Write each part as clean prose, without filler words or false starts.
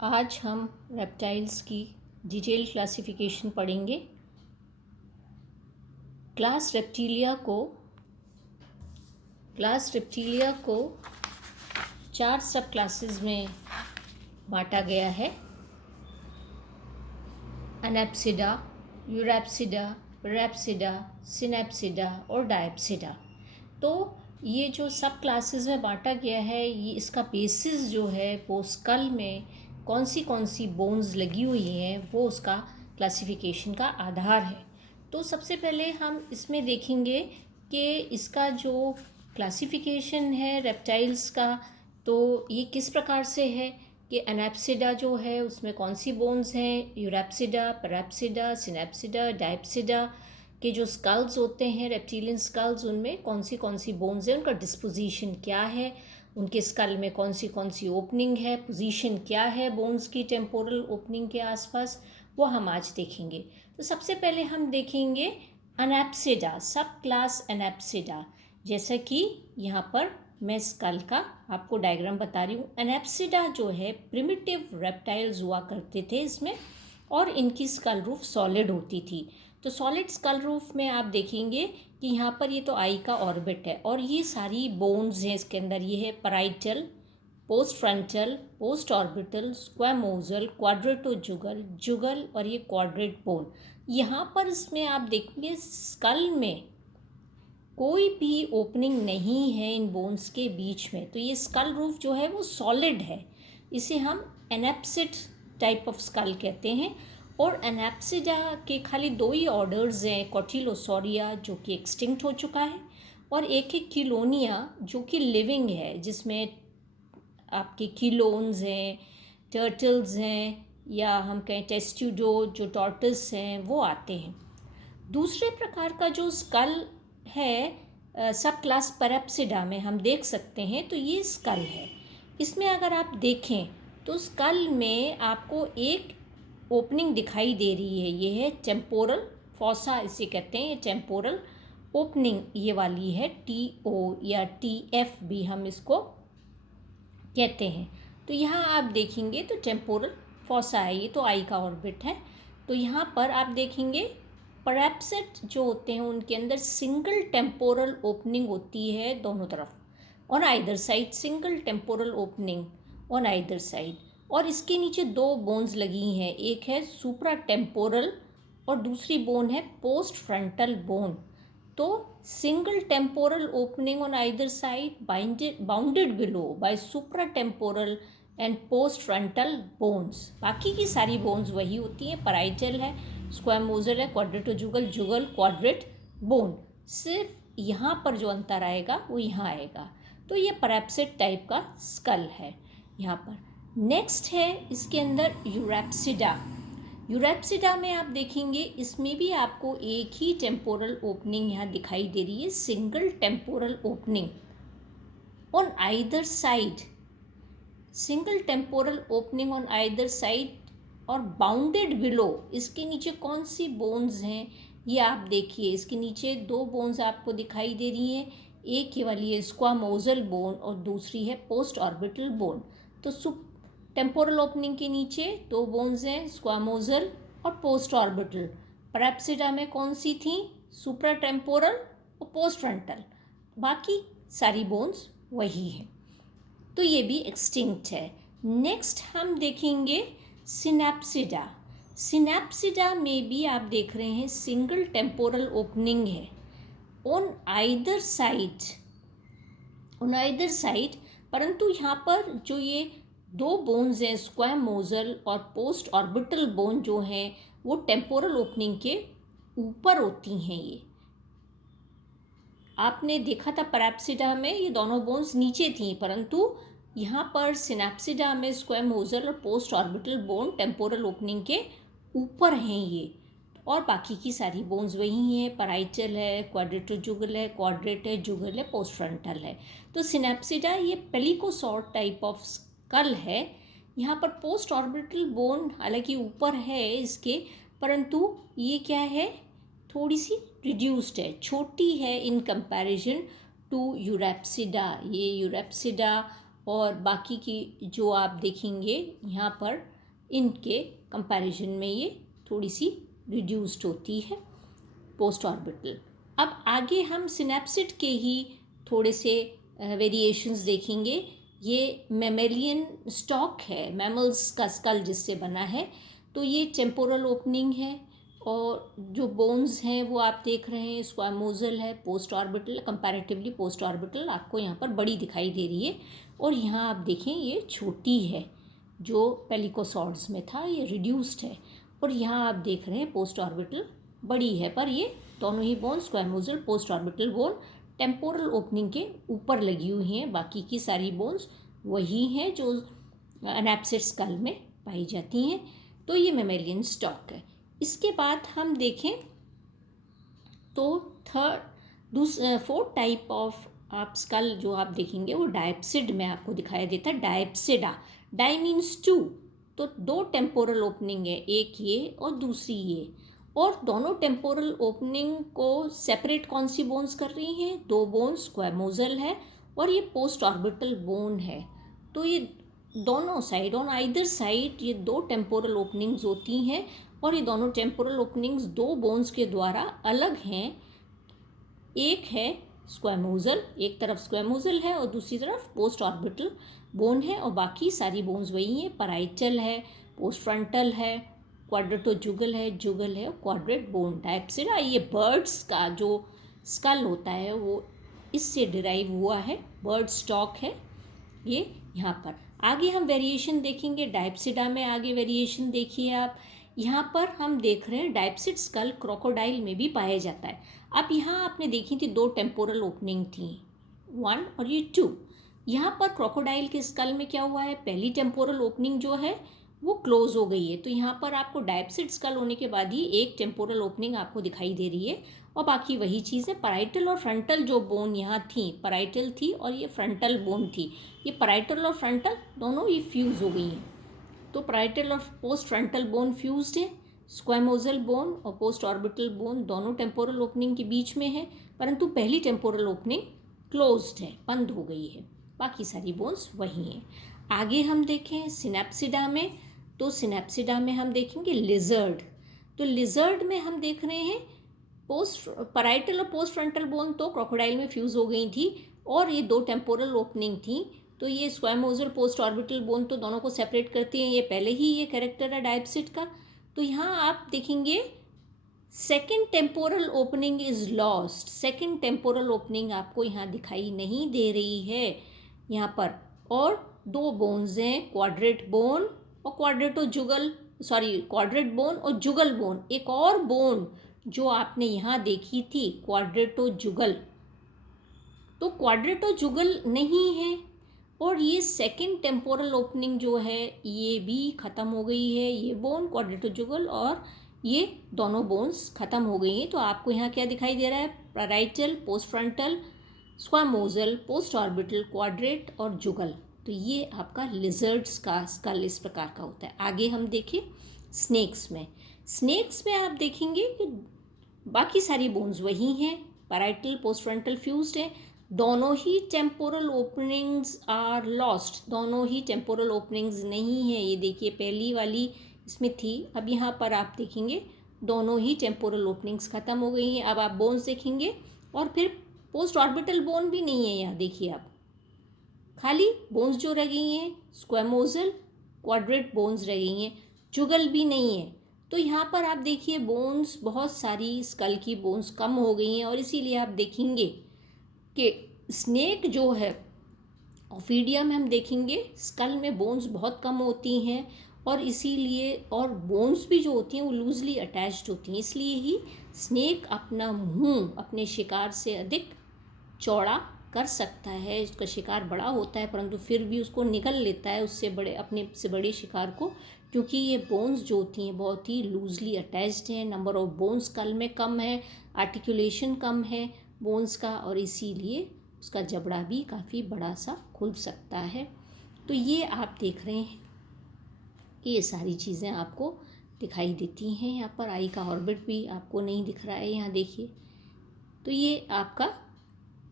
आज हम रेप्टाइल्स की डिटेल क्लासिफिकेशन पढ़ेंगे। क्लास रेप्टिलिया को 4 सब क्लासेस में बांटा गया है: एनेप्सिडा, यूरैप्सिडा, रैप्सिडा, सिनेप्सिडा और डायप्सिडा। तो ये जो सब क्लासेस में बांटा गया है, ये इसका बेसिस जो है वो स्कल में कौन सी बोन्स लगी हुई हैं वो उसका क्लासिफिकेशन का आधार है। तो सबसे पहले हम इसमें देखेंगे कि इसका जो क्लासिफिकेशन है रेप्टाइल्स का, तो ये किस प्रकार से है कि एनेप्सिडा जो है उसमें कौन सी बोन्स हैं, यूरैप्सिडा, पैराप्सिडा, सिनेप्सिडा, डायप्सिडा के जो स्कल्स होते हैं, रेप्टिलियन स्कल्स, उनमें कौन सी बोन्स हैं, उनका डिस्पोजिशन क्या है, उनके स्कल में कौन सी ओपनिंग है, पोजीशन क्या है बोन्स की टेम्पोरल ओपनिंग के आसपास, वो हम आज देखेंगे। तो सबसे पहले हम देखेंगे एनेप्सिडा, सब क्लास एनेप्सिडा। जैसा कि यहाँ पर मैं स्कल का आपको डायग्राम बता रही हूँ। एनेप्सिडा जो है प्रिमिटिव रेप्टाइल्स हुआ करते थे इसमें, और इनकी स्कल रूफ सॉलिड होती थी। तो सॉलिड स्कल रूफ में आप देखेंगे कि यहाँ पर ये तो आई का ऑर्बिट है और ये सारी बोन्स हैं इसके अंदर। ये है parietal, post frontal, post orbital, squamosal, quadratojugal, jugal और ये क्वाड्रेट बोन। यहाँ पर इसमें आप देखेंगे स्कल में कोई भी ओपनिंग नहीं है इन बोन्स के बीच में। तो ये स्कल रूफ जो है वो सॉलिड है। इसे हम एनेप्सिड टाइप ऑफ स्कल कहते हैं। और एनेप्सिडा के खाली 2 ही ऑर्डर्स हैं, कॉटिलोसॉरिया जो कि एक्सटिंक्ट हो चुका है, और एक है किलोनिया जो कि लिविंग है, जिसमें आपके किलोन्स हैं, टर्टल्स हैं, या हम कहें टेस्ट्यूडो जो टॉर्टस हैं वो आते हैं। दूसरे प्रकार का जो स्कल है सब क्लास पैराप्सिडा में हम देख सकते हैं, तो ये स्कल है। इसमें अगर आप देखें तो स्कल में आपको एक ओपनिंग दिखाई दे रही है। ये है टेम्पोरल फॉसा, इसे कहते हैं। ये टेम्पोरल ओपनिंग ये वाली है, TO या TF भी हम इसको कहते हैं। तो यहाँ आप देखेंगे तो टेम्पोरल फॉसा है, ये तो आई का ऑर्बिट है। तो यहाँ पर आप देखेंगे पैराप्सिड जो होते हैं उनके अंदर सिंगल टेम्पोरल ओपनिंग होती है दोनों तरफ, on either side, single temporal opening on either side. और इसके नीचे 2 बोन्स लगी हैं, एक है सुप्रा टेम्पोरल और दूसरी बोन है पोस्ट फ्रंटल बोन। तो single temporal opening on either side bounded below by supra temporal and post frontal bones. बाकी की सारी बोन्स वही होती हैं, पैराइटल है, स्क्वैमोजल है, क्वाड्रेटोजुगल, जुगल, क्वाड्रेट बोन। सिर्फ यहाँ पर जो अंतर आएगा वो यहाँ आएगा। तो ये पैराप्सिड टाइप का स्कल है यहाँ पर। नेक्स्ट है इसके अंदर यूरैप्सिडा। यूरैप्सिडा में आप देखेंगे इसमें भी आपको एक ही टेम्पोरल ओपनिंग यहाँ दिखाई दे रही है, single temporal opening on either side, single temporal opening on either side और बाउंडेड बिलो। इसके नीचे कौन सी बोन्स हैं ये आप देखिए। इसके नीचे 2 बोन्स आपको दिखाई दे रही हैं, एक ये वाली है स्क्वामोजल बोन और दूसरी है पोस्ट ऑर्बिटल बोन। तो टेम्पोरल ओपनिंग के नीचे 2 बोन्स हैं, स्क्वामोजल और पोस्ट ऑर्बिटल। पैराप्सिडा में कौन सी थी? सुप्रा टेम्पोरल और पोस्ट फ्रंटल। बाकी सारी बोन्स वही हैं। तो ये भी एक्सटिंक्ट है। नेक्स्ट हम देखेंगे सिनेप्सिडा। सिनेप्सिडा में भी आप देख रहे हैं सिंगल टेम्पोरल ओपनिंग है ऑन आइदर साइड, परंतु यहाँ पर जो ये 2 बोन्स हैं, स्क्वैमोजल और पोस्ट ऑर्बिटल बोन जो हैं, वो टेम्पोरल ओपनिंग के ऊपर होती हैं। ये आपने देखा था पैराप्सिडा में ये दोनों बोन्स नीचे थी, परंतु यहाँ पर सिनेप्सिडा में स्क्वैमोजल और post orbital bone temporal opening के ऊपर हैं ये, और बाकी की सारी बोन्स वही हैं। पैराइटल है, क्वाड्रेटोजुगल है, क्वाड्रेट है, जुगल है, पोस्ट फ्रंटल है। तो सिनेप्सिडा ये पेलिकोसॉर्ड टाइप ऑफ स्कल है। यहाँ पर पोस्ट ऑर्बिटल बोन हालांकि ऊपर है इसके, परंतु ये क्या है, थोड़ी सी रिड्यूस्ड है, छोटी है इन कंपैरिजन टू यूरैप्सिडा। ये यूरैप्सिडा और बाकी की जो आप देखेंगे यहाँ पर इनके कंपैरिजन में ये थोड़ी सी रिड्यूस्ड होती है पोस्ट ऑर्बिटल। अब आगे हम सिनेप्सिड के ही थोड़े से वेरिएशंस देखेंगे। ये मैमेलियन स्टॉक है, मैमल्स का स्कल जिससे बना है, तो ये टेम्पोरल ओपनिंग है और जो बोन्स हैं वो आप देख रहे हैं स्क्वैमोजल है, post orbital, comparatively post orbital आपको यहाँ पर बड़ी दिखाई दे रही है और यहाँ आप देखें ये छोटी है जो पेलिकोसॉर्ड्स में था, ये रिड्यूस्ड है और यहाँ आप देख रहे हैं पोस्ट ऑर्बिटल बड़ी है, पर ये दोनों ही bone squamosal post orbital bone temporal opening के ऊपर लगी हुई हैं। बाकी की सारी बोन्स वही हैं जो एनाप्सिड स्कल में पाई जाती हैं। तो ये मैमेलियन स्टॉक है। इसके बाद हम देखें तो फोर्थ टाइप ऑफ आप स्कल जो आप देखेंगे वो डायप्सिड में आपको दिखाई देता है। डायप्सिडा, डाई मीन्स टू, तो दो टेम्पोरल ओपनिंग है, एक ये और दूसरी ये, और दोनों टेम्पोरल ओपनिंग को सेपरेट कौन सी बोन्स कर रही हैं? दो बोन्स स्क्वैमोजल है और ये पोस्ट ऑर्बिटल बोन है। तो ये दोनों साइड, ऑन आइदर साइड ये दो टेम्पोरल ओपनिंग्स होती हैं और ये दोनों टेम्पोरल ओपनिंग्स दो बोन्स के द्वारा अलग हैं। एक है स्क्वैमोजल, एक तरफ स्क्वैमोजल है और दूसरी तरफ पोस्ट ऑर्बिटल बोन है और बाकी सारी बोन्स वही हैं। पैराइटल है, पोस्ट फ्रंटल है, क्वाड्रेटोजुगल है, जुगल है, क्वाड्रेट बोन। डायप्सिडा ये बर्ड्स का जो स्कल होता है वो इससे डिराइव हुआ है, बर्ड स्टॉक है ये। यहाँ पर आगे हम वेरिएशन देखेंगे डायप्सिडा में। आगे वेरिएशन देखिए आप, यहाँ पर हम देख रहे हैं डायप्सिड स्कल क्रोकोडाइल में भी पाया जाता है। अब यहाँ आपने देखी थी दो टेम्पोरल ओपनिंग थी, 1 और ये 2। यहाँ पर क्रोकोडाइल के स्कल में क्या हुआ है? पहली टेम्पोरल ओपनिंग जो है वो क्लोज हो गई है, तो यहाँ पर आपको डायप्सिड स्कल होने के बाद ही एक टेम्पोरल ओपनिंग आपको दिखाई दे रही है और बाकी वही चीज़ है। पैराइटल और फ्रंटल जो बोन यहाँ थी, पैराइटल थी और ये फ्रंटल बोन थी, ये पैराइटल और फ्रंटल दोनों ये फ्यूज़ हो गई हैं। तो पैराइटल और पोस्ट फ्रंटल बोन फ्यूज्ड है, स्क्वैमोजल बोन और पोस्ट ऑर्बिटल बोन दोनों टेम्पोरल ओपनिंग के बीच में है, परंतु पहली टेम्पोरल ओपनिंग क्लोज्ड है, बंद हो गई है, बाकी सारी बोन्स वही हैं। आगे हम देखें सिनेप्सिडा में, तो सिनेप्सिडा में हम देखेंगे लिजर्ड। तो लिजर्ड में हम देख रहे हैं पोस्ट पैराइटल और पोस्ट फ्रंटल बोन तो क्रोकोडाइल में फ्यूज़ हो गई थी और ये दो टेम्पोरल ओपनिंग थी, तो ये स्क्वैमोजल पोस्ट ऑर्बिटल बोन तो दोनों को सेपरेट करती हैं। ये पहले ही ये कैरेक्टर है डायप्सिड का। तो यहाँ आप देखेंगे second temporal opening is lost, second temporal opening आपको यहाँ दिखाई नहीं दे रही है यहाँ पर। और दो बोन्स हैं, क्वाड्रेट बोन और क्वाड्रेट बोन और जुगल बोन। एक और बोन जो आपने यहाँ देखी थी क्वाड्रेटोजुगल, तो क्वाड्रेटोजुगल नहीं है और ये सेकेंड टेम्पोरल ओपनिंग जो है ये भी ख़त्म हो गई है। ये बोन क्वाड्रेटोजुगल और ये दोनों बोन्स ख़त्म हो गई हैं। तो आपको यहाँ क्या दिखाई दे रहा है? Parietal, post frontal, squamosal, post orbital, quadrate और जुगल। तो ये आपका लिजर्ड्स का स्कल इस प्रकार का होता है। आगे हम देखें स्नेक्स में। स्नेक्स में आप देखेंगे कि बाकी सारी बोन्स वही हैं, पैराइटल पोस्ट फ्रंटल फ्यूज्ड है, दोनों ही टेम्पोरल ओपनिंग्स आर लॉस्ट, दोनों ही टेम्पोरल ओपनिंग्स नहीं है। ये देखिए पहली वाली इसमें थी, अब यहाँ पर आप देखेंगे दोनों ही टेम्पोरल ओपनिंग्स ख़त्म हो गई हैं। अब आप बोन्स देखेंगे और फिर पोस्ट ऑर्बिटल बोन भी नहीं है, यहाँ देखिए आप खाली बोन्स जो रह गई हैं स्क्वैमोजल क्वाड्रेट बोन्स रह गई हैं, जुगल भी नहीं है। तो यहाँ पर आप देखिए बोन्स बहुत सारी स्कल की बोन्स कम हो गई हैं और इसीलिए आप देखेंगे कि स्नेक जो है ऑफीडिया में हम देखेंगे स्कल में बोन्स बहुत कम होती हैं और इसीलिए, और बोन्स भी जो होती हैं वो लूजली अटैच्ड होती हैं, इसलिए ही स्नेक अपना मुंह अपने शिकार से अधिक चौड़ा कर सकता है। उसका शिकार बड़ा होता है परंतु फिर भी उसको निगल लेता है उससे बड़े, अपने से बड़े शिकार को, क्योंकि ये बोन्स जो होती हैं बहुत ही लूजली अटैच्ड हैं। नंबर ऑफ बोन्स स्कल में कम है, आर्टिकुलेशन कम है बोन्स का और इसीलिए उसका जबड़ा भी काफ़ी बड़ा सा खुल सकता है। तो ये आप देख रहे हैं कि ये सारी चीज़ें आपको दिखाई देती हैं। यहाँ पर आई का ऑर्बिट भी आपको नहीं दिख रहा है, यहाँ देखिए। तो ये आपका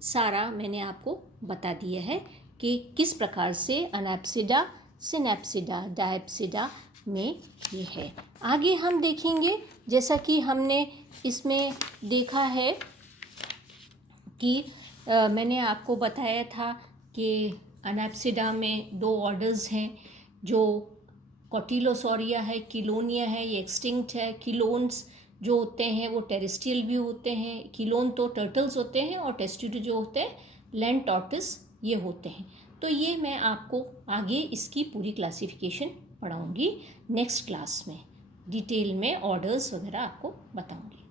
सारा मैंने आपको बता दिया है कि किस प्रकार से अनैप्सिडा, सिनैप्सिडा, डायप्सिडा में ये है। आगे हम देखेंगे, जैसा कि हमने इसमें देखा है कि मैंने आपको बताया था कि अनैप्सिडा में 2 ऑर्डर्स हैं, जो कॉटिलोसॉरिया है, किलोनिया है, ये एक्सटिंक्ट है। किलोन्स जो होते हैं वो टेरेस्ट्रियल भी होते हैं, किलोन तो टर्टल्स होते हैं, और टेस्ट्यूड जो होते हैं लैंड टॉर्टोइस ये होते हैं। तो ये मैं आपको आगे इसकी पूरी क्लासिफिकेशन पढ़ाऊँगी नेक्स्ट क्लास में, डिटेल में ऑर्डर्स वगैरह आपको बताऊँगी।